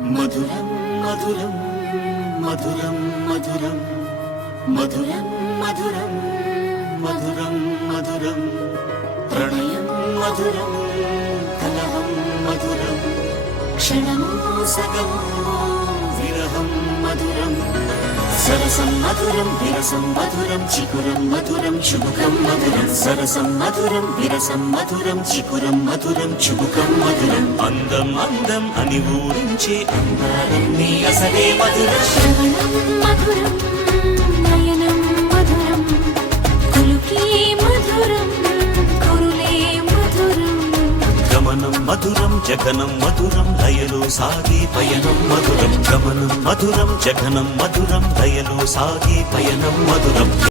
మధురం మధురం మధురం మధురం మధురం మధురం మధురం మధురం ప్రణయం మధురం కలహం మధురం క్షణము సగము విరహం మధురం సరసం మధురం విరసం మధురం చికురం మధురం చుబుకం మధురం సరసం మధురం విరసం మధురం చికురం మధురం చుబుకం మధురం అందం అందం అని ఊరించే అందాలన్నీ అసలే మధురం శ్రవణం మధురం నయనం మధురం కులుకి మధురం కురులే మధురం గమనం మధురం జగనం మధురం లయలో సాగే పయనం మధురం గమనం మధురం జగనం మధురం లయలో సాగే పయనం మధురం